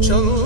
Chalo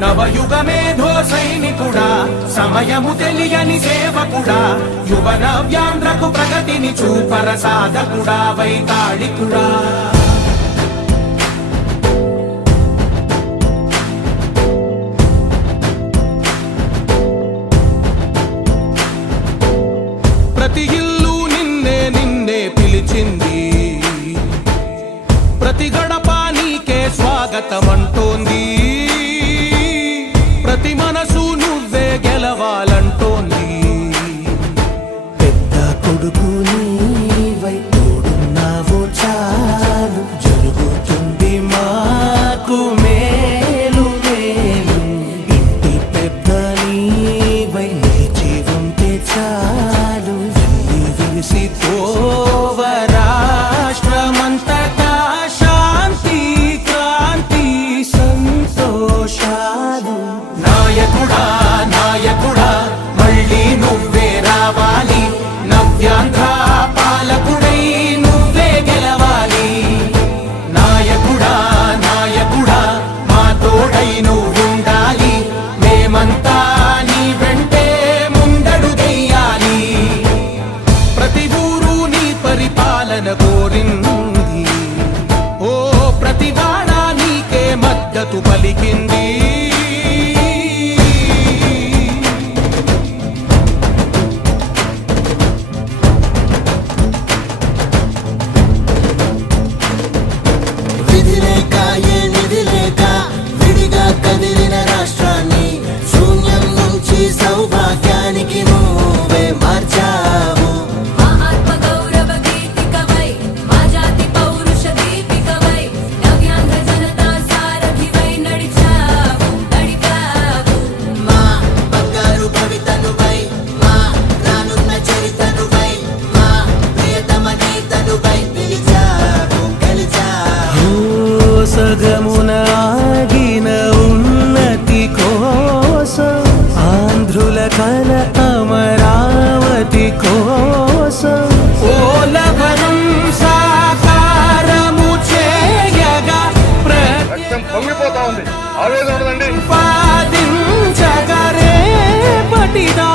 నవయుగ మేధో సైనికుడా సమయము తెలియని సేవకుడా యువ నవ్యాంధ్రకు ప్రగతిని చూపర సాధకుడా వైతాళికుడా. ప్రతి ఇల్లు గడప నీకే స్వాగతం అంటోంది way. Now. കോരിൻ పొంగిపోతా ఉంది. ఆవేదండి పాటిదా